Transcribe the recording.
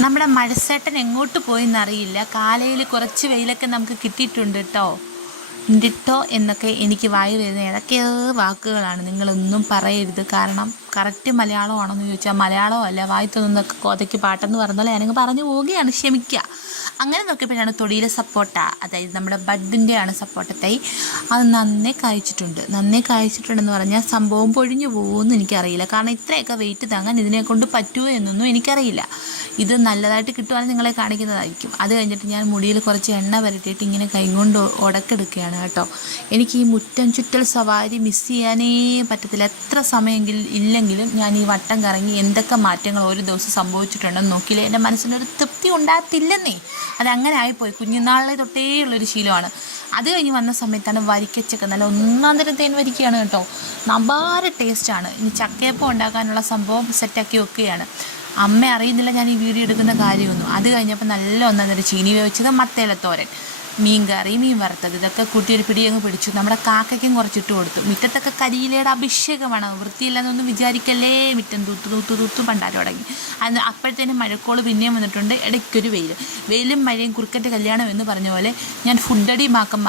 നമ്മുടെ മഴസേട്ടൻ എങ്ങോട്ട് പോയെന്നറിയില്ല. കാലയിൽ കുറച്ച് വെയിലൊക്കെ നമുക്ക് കിട്ടിയിട്ടുണ്ട് കേട്ടോ. ഡിട്ടോ എന്നൊക്കെ എനിക്ക് വായി വരുന്ന ഏതൊക്കെയോ വാക്കുകളാണ്. നിങ്ങളൊന്നും പറയരുത്. കാരണം കറക്റ്റ് മലയാളമാണെന്ന് ചോദിച്ചാൽ മലയാളമോ അല്ല, വായി തോന്നുന്നതൊക്കെ കോതയ്ക്ക് പാട്ടെന്ന് പറഞ്ഞാൽ ഞാനങ്ങ് പറഞ്ഞു പോവുകയാണ്, ക്ഷമിക്കുക. അങ്ങനെ നോക്കിയപ്പോഴാണ് തൊടിയിലെ സപ്പോട്ട, അതായത് നമ്മുടെ ബഡിൻ്റെയാണ് സപ്പോട്ട തൈ. അത് നന്നേ കായ്ച്ചിട്ടുണ്ടെന്ന് പറഞ്ഞാൽ സംഭവം പൊഴിഞ്ഞു പോകുമെന്ന് എനിക്കറിയില്ല. കാരണം ഇത്രയൊക്കെ വെയിറ്റ് താങ്ങാൻ ഇതിനെ കൊണ്ട് പറ്റുമോ എന്നൊന്നും എനിക്കറിയില്ല. ഇത് നല്ലതായിട്ട് കിട്ടുവാണെങ്കിൽ നിങ്ങളെ കാണിക്കുന്നതായിരിക്കും. അത് കഴിഞ്ഞിട്ട് ഞാൻ മുടിയിൽ കുറച്ച് എണ്ണ പുരട്ടിയിട്ട് ഇങ്ങനെ കൈകൊണ്ട് ഉടക്കെടുക്കുകയാണ് കേട്ടോ. എനിക്ക് ഈ മുറ്റം ചുറ്റൽ സവാരി മിസ് ചെയ്യാനേ പറ്റത്തില്ല. എത്ര സമയമെങ്കിലും ഇല്ലെങ്കിലും ഞാൻ ഈ വട്ടം കറങ്ങി എന്തൊക്കെ മാറ്റങ്ങൾ ഒരു ദിവസം സംഭവിച്ചിട്ടുണ്ടെന്ന് നോക്കിയില്ലേ എൻ്റെ മനസ്സിനൊരു തൃപ്തി ഉണ്ടാകത്തില്ലെന്നേ. അതങ്ങനെ ആയിപ്പോയി. കുഞ്ഞുനാളിലെ തൊട്ടേ ഉള്ളൊരു ശീലമാണ്. അത് കഴിഞ്ഞ് വന്ന സമയത്താണ് വരിക്കച്ചക്ക, നല്ല ഒന്നാം തരം തേൻ വരിക്കയാണ് കേട്ടോ. നബാര ടേസ്റ്റാണ്. ഇനി ചക്കയപ്പം ഉണ്ടാക്കാനുള്ള സംഭവം സെറ്റാക്കി വെക്കുകയാണ്. അമ്മ അറിയുന്നില്ല ഞാൻ ഈ വീഡിയോ എടുക്കുന്ന കാര്യമൊന്നും. അത് കഴിഞ്ഞപ്പോൾ നല്ല ഒന്നാം തരം ചീനി വേവിച്ചത്, മത്തേലത്തോരൻ, മീൻ കറി, മീൻ വറുത്തത്, ഇതൊക്കെ കൂട്ടി ഒരു പിടി അങ്ങ് പിടിച്ചു. നമ്മുടെ കാക്കയ്ക്കും കുറച്ചിട്ട് കൊടുത്തു. മുറ്റത്തൊക്കെ കരിയിലയുടെ അഭിഷേകമാണ്. വൃത്തിയില്ലെന്നൊന്നും വിചാരിക്കല്ലേ. മുറ്റം തൂത്ത് പണ്ടാരം തുടങ്ങി. അത് അപ്പോഴത്തേനും മഴക്കോള് പിന്നെയും വന്നിട്ടുണ്ട്. ഇടയ്ക്കൊരു വെയിലും മഴയും കുറുക്കൻ്റെ കല്യാണം എന്ന് പറഞ്ഞ പോലെ ഞാൻ ഫുഡടി മാക്കം